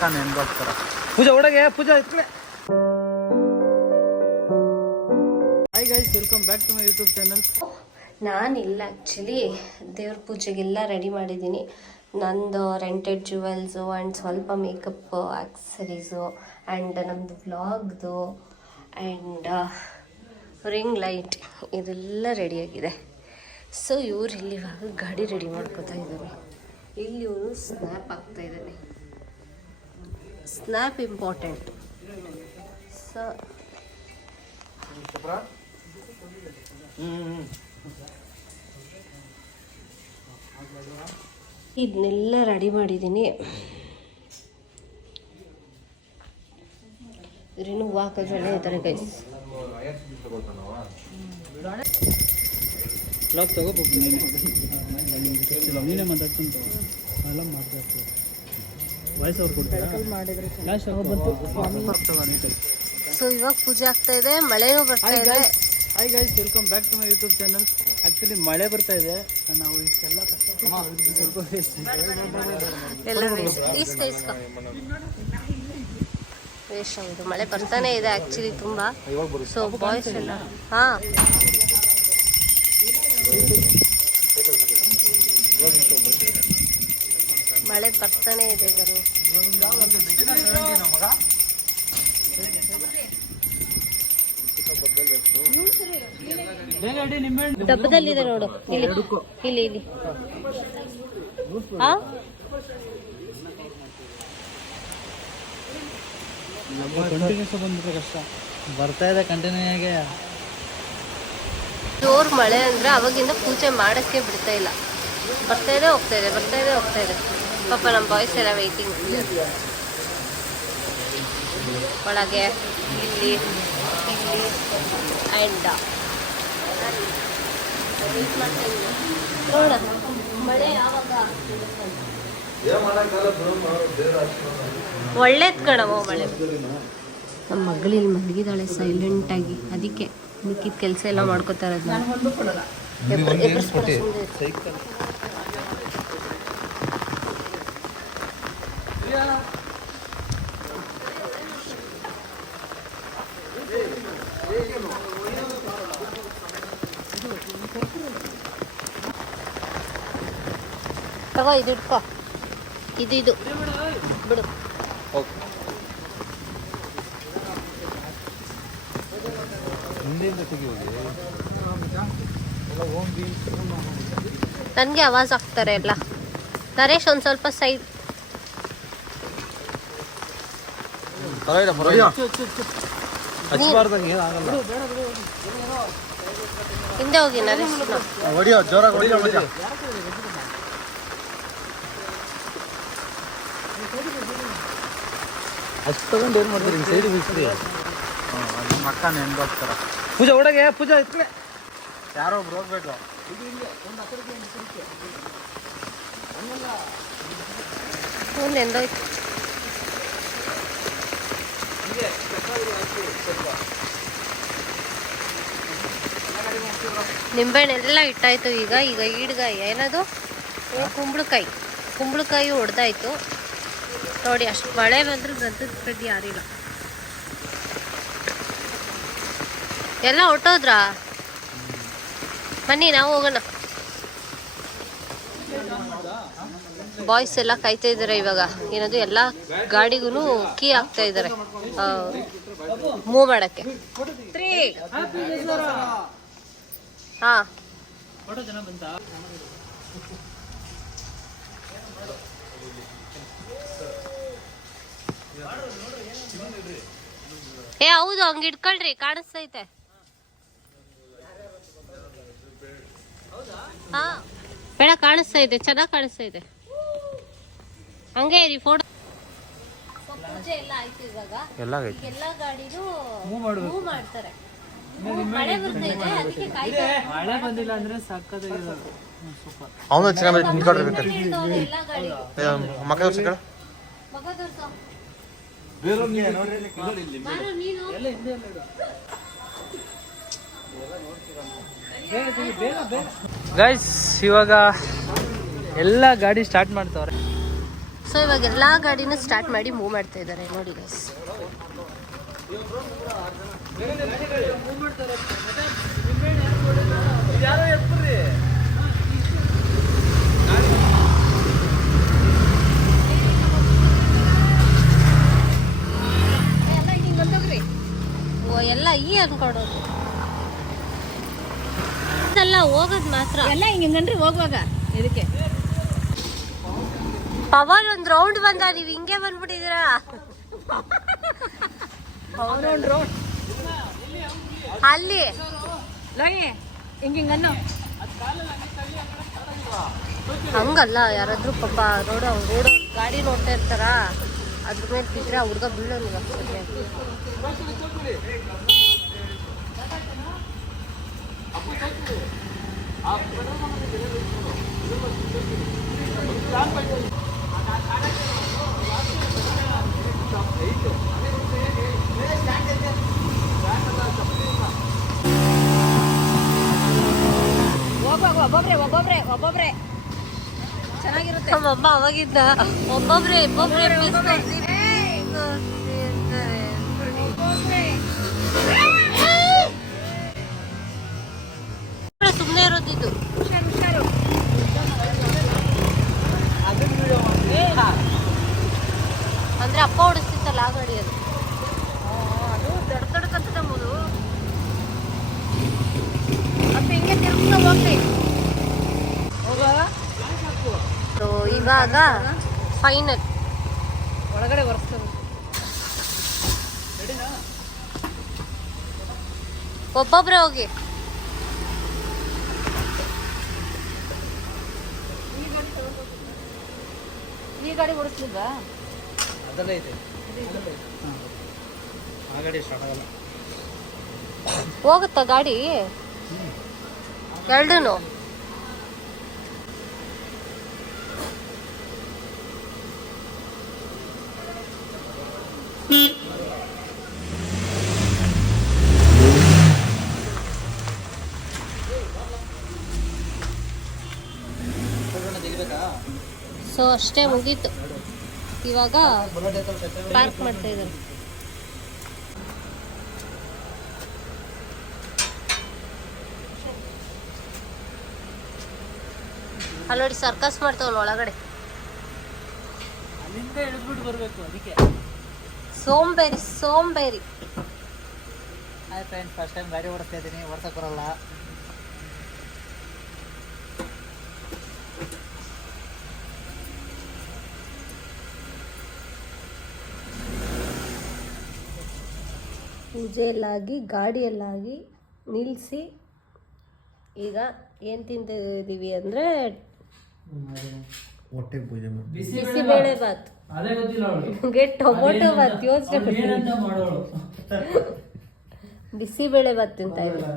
ಮಕ್ಕ ನೆನ್ಬೋಗ್ತಾರ. ಪೂಜಾ ಒಳಗೆ ಪೂಜಾ ಇಟ್ಲೆ. Hi guys, welcome back to my YouTube channel. ನಾನಿಲ್ಲ, ಆ್ಯಕ್ಚುಲಿ ದೇವ್ರ ಪೂಜೆಗೆಲ್ಲ ರೆಡಿ ಮಾಡಿದ್ದೀನಿ. ನಂದು ರೆಂಟೆಡ್ ಜುವೆಲ್ಸು ಆ್ಯಂಡ್ ಸ್ವಲ್ಪ ಮೇಕಪ್ ಆಕ್ಸರೀಸು ಆ್ಯಂಡ್ ನಮ್ಮದು ವ್ಲಾಗ್ದು ಆ್ಯಂಡ್ ರಿಂಗ್ ಲೈಟ್ ಇದೆಲ್ಲ ರೆಡಿಯಾಗಿದೆ. ಸೊ ಇವ್ರು ಇಲ್ಲಿ ಇವಾಗ ಗಾಡಿ ರೆಡಿ ಮಾಡ್ಕೋತಾ ಇದ್ದಾರೆ. ಇಲ್ಲಿ ಇವರು ಸ್ನ್ಯಾಪ್ ಆಗ್ತಾ ಇದ್ದಾನೆ. Snap important. ಸೊ ಇದನ್ನೆಲ್ಲ ರೆಡಿ ಮಾಡಿದ್ದೀನಿ. ಇದ್ರೇನು ಹೂವು ಹಾಕೋದ್ರಲ್ಲೇ ಇದ್ದಾರೆ ಗೈಸ್. ಬ್ಲಾಗ್ ತಗೋಬೇಕು, ನೀನೇ ಮಾತಾಡ್ಕೊಂತ ಎಲ್ಲ ಮಾಡ್ತಾ ವಾಯ್ಸ್ ಅವ್ರು ಕೊಡ್ತಾರೆ. ಸೊ ಇವಾಗ ಪೂಜೆ ಆಗ್ತಾ ಇದೆ, ಮಳೆನೂ ಬರ್ತಾ ಇದೆ. Hi guys, welcome back to my YouTube channel. Actually ಮಳೆ ಬರ್ತಾ ಇದೆ, ನಾವು ಇಷ್ಟೆಲ್ಲ ಸ್ವಲ್ಪ ಎಲ್ಲ ಇಸ್ಕೊ ವೇಸ್ಟ್ ಆಗೋದು. ಮಳೆ ಬರ್ತಾನೆ ಇದೆ ಆ್ಯಕ್ಚುಲಿ ತುಂಬ. ಸೊ ಬಾಯ್ಸ್ ಎಲ್ಲ ಹಾಂ ಮಳೆ ಬರ್ತಾನೆ ಇದೆ ಗರು. ಡಬ್ಬದಲ್ಲಿದೆ ನೋಡು, ಇಲ್ಲಿ ಇಲ್ಲಿ ಇಲ್ಲಿ. ಹಾ ಕಂಟಿನ್ಯೂಸ್ ಬಂದ್ಬಿಟ್ರೆ ಕಷ್ಟ. ಬರ್ತಾ ಇದೆ ಕಂಟಿನ್ಯೂ ಆಗಿ. ಜೋರು ಮಳೆ ಅಂದರೆ ಅವಾಗಿಂದ ಪೂಜೆ ಮಾಡೋಕ್ಕೆ ಬಿಡ್ತಾ ಇಲ್ಲ. ಬರ್ತಾ ಇದೆ ಹೋಗ್ತಾ ಇದೆ, ಬರ್ತಾ ಇದೆ ಹೋಗ್ತಾ ಇದೆ. ಪಾಪ ನಮ್ಮ ಬಾಯ್ಸ್ ಎಲ್ಲ ವೆಯ್ಟಿಂಗ್. ಒಳಗೆ ಇಲ್ಲಿ ಇಲ್ಲಿ ಆ್ಯಂಡ್ ನೋಡ ಮಳೆ ಯಾವಾಗ ಒಳ್ಳೇದು ಕಣವ ಮಳೆ. ನಮ್ಮ ಮಗಳಿಲ್ಲಿ ಮಲಗಿದಾಳೆ ಸೈಲೆಂಟಾಗಿ, ಅದಕ್ಕೆ ಮಿಕ್ಕಿದ ಕೆಲಸ ಎಲ್ಲ ಮಾಡ್ಕೋತಾ ಇರೋದು. ತಗೋ ಇದು ಇಟ್ಕೋ, ಇದು ಬಿಡು. ನನಗೆ ಆವಾಜ್ ಆಗ್ತಾರೆ ಎಲ್ಲ. ನರೇಶ್ ಒಂದು ಸ್ವಲ್ಪ ಸೈಡ್ ಹಿಂದೆ ಹೋಗಿ ನರೇಶ್. ಅಷ್ಟು ತಗೊಂಡು ಏನು ಮಾಡ್ತಾರೆ? ಸೈಡ್ ಬೀಸ್ರಿ ಮಕ್ಕ ನೆನ್ಬೋಗ್ತಾರ. ಪೂಜಾ ಒಳಗೆ ಪೂಜಾ ಇಟ್ಲೆ. ಯಾರೋ ಒಬ್ರು ಹೋಗ್ಬೇಕು. ಎಂದೋಯ್ತು. ನಿಂಬೆಹಣ್ಣೆಲ್ಲ ಇಟ್ಟಾಯ್ತು. ಈಗ ಈಡ್ಗಾಯಿ ಏನದು ಕುಂಬಳಕಾಯಿ ಹೊಡೆದಾಯ್ತು ನೋಡಿ. ಅಷ್ಟು ಮಳೆ ಬಂದ್ರೆ ಗಂಧದ ಕಡ್ಡಿ ಯಾರಿಲ್ಲ, ಎಲ್ಲ ಹೊಟ್ಟೋದ್ರಾ. ಬನ್ನಿ ನಾವು ಹೋಗೋಣ. ಬಾಯ್ಸ್ ಎಲ್ಲ ಕಾಯ್ತಾ ಇದ್ದಾರೆ ಇವಾಗ. ಏನದು ಎಲ್ಲ ಗಾಡಿಗೂ ಕೀ ಹಾಕ್ತಾ ಇದ್ದಾರೆ ಮೂವ್ ಮಾಡಕ್ಕೆ. ಹಾ ಏ ಹೌದು, ಹಂಗೆ ಇಟ್ಕೊಳ್ರಿ, ಕಾಣಿಸ್ತೈತೆ. ಹಾ ಬೇಡ, ಕಾಣಿಸ್ತಾ ಇದೆ, ಚೆನ್ನಾಗಿ ಕಾಣಿಸ್ತಾ ಇದೆ. ಹಂಗೆ ಇರಿ ಫೋಟೋ. ಪೂಜೆ ಎಲ್ಲ ಆಯ್ತು. ಇವಾಗ ಎಲ್ಲ ಗಾಡಿನೂ ಮೂವ್ ಮಾಡ್ತಾರೆ. ಮಳೆ ಬರ್ತಾ ಇದೆ, ಅದಕ್ಕೆ ಕಾಯ್ತಾ. ಮಳೆ ಬಂದಿಲ್ಲ ಅಂದ್ರೆ ಸಕ್ಕತ್ತಾಗಿದೆ. ಅವನು ಚೆನ್ನಾಗಿ ನಿಂತ್ಕೊಳ್ರಿ. ಎಲ್ಲ ಗಾಡಿ ಮಗ ತೋರ್ಸು. ಗೈಸ್, ಇವಾಗ ಎಲ್ಲ ಗಾಡಿ ಸ್ಟಾರ್ಟ್ ಮಾಡ್ತಾವ್ರೆ. ಸೊ ಇವಾಗ ಎಲ್ಲ ಗಾಡಿನೂ ಸ್ಟಾರ್ಟ್ ಮಾಡಿ ಮೂವ್ ಮಾಡ್ತಾ ಇದ್ದಾರೆ ನೋಡಿ ಗೈಸ್. ಓ ಎಲ್ಲ ಈ ಅನ್ಕೊಡೋದು ಎಲ್ಲ ಹೋಗೋದು ಮಾತ್ರ ಎಲ್ಲ ಹಿಂಗನ್ರಿ ಹೋಗುವಾಗ ಇದಕ್ಕೆ ಪವನ್ ಒಂದ್ ರೌಂಡ್ ಬಂದ, ನೀವ್ ಹಿಂಗೆ ಬಂದ್ಬಿಟ್ಟಿದೀರಾ. ಅಲ್ಲಿ ಹಿಂಗನ್ನು ಹಂಗಲ್ಲ, ಯಾರಾದ್ರೂ ಪಾಪ ರೋಡ್ ಗಾಡಿ ನೋಡ್ತಾ ಇರ್ತಾರ, ಅದ್ರ ಮೇಲೆ ಬಿದ್ರೆ ಆ ಹುಡ್ಗ ಬೀಳೋನಿಲ್ಲ. ಒಬ್ಬೊಬ್ರೆ ಚೆನ್ನಾಗಿರುತ್ತೆ. ನಮ್ಮಮ್ಮ ಅವಾಗಿದ್ದ ಒಬ್ಬೊಬ್ರೆ ಸುಮ್ಮನೆ ಇರೋದಿದ್ದು. ಅಂದ್ರೆ ಅಪ್ಪ ಓಡಿಸ್ತಿತ್ತಲ್ಲ ಆ ಗಾಡಿ ಅದು. ಅದು ದೊಡ್ಡಕಂತ ನಮ್ಮದು ಅಪ್ಪ ಹಿಂಗೆ ತಿರ್ಗ್ತಾ ಹೋಗ್ಲಿ ಹೋಗುವಾಗ. ಸೊ ಇವಾಗ ಫೈನಲ್ ಒಳಗಡೆ ಬರ್ತಾರೆ. ಒಬ್ಬೊಬ್ರೆ ಹೋಗಿ. ಈ ಗಾಡಿ ಓಡಿಸ್ಲಿಲ್ವಾ? ಅದೆಲ್ಲ ಇದೆ. ಆ ಗಾಡಿ ಸ್ಟಾರ್ಟ್ ಆಗಲ್ಲ. ಹೋಗುತ್ತಾ ಗಾಡಿ ಎರಡೂ? ಸೊ ಅಷ್ಟೇ ಮುಗೀತು. ಇವಾಗ ಪಾರ್ಕ್ ಮಾಡ್ತಾ ಇದ್ದಾರೆ. ಅಲ್ಲಿ ನೋಡಿ ಸರ್ಕಸ್ ಮಾಡ್ತಾವಲ್ಲ ಒಳಗಡೆ. ಅಲ್ಲಿಂದ ಇಳಿದ್ಬಿಟ್ಟು ಬರಬೇಕು ಅದಕ್ಕೆ. ಸೋಂಬೇರಿ. ಹಾಯ್ ಫ್ರೆಂಡ್ಸ್, ಫಸ್ಟ್ ಟೈಮ್ ಗಾಡಿ ಓಡಿಸ್ತಾ ಇದ್ದೀನಿ, ಓಡ್ಸಕ್ಕೆ ಬರಲ್ಲ. ಪೂಜೆಯಲ್ಲಾಗಿ ಗಾಡಿಯಲ್ಲಾಗಿ ನಿಲ್ಲಿಸಿ ಈಗ ಏನು ತಿಂತಿದ್ದೀವಿ ಅಂದರೆ ಬಿಸಿಬೇಳೆ ಬಾತ್. ನನಗೆ ಟೊಮೊಟೊ ಬಾತ್ ಯೋಚನೆ ಬಿಸಿಬೇಳೆ ಬಾತ್ ತಿಂತಾ ಇದ್ದೀವಿ.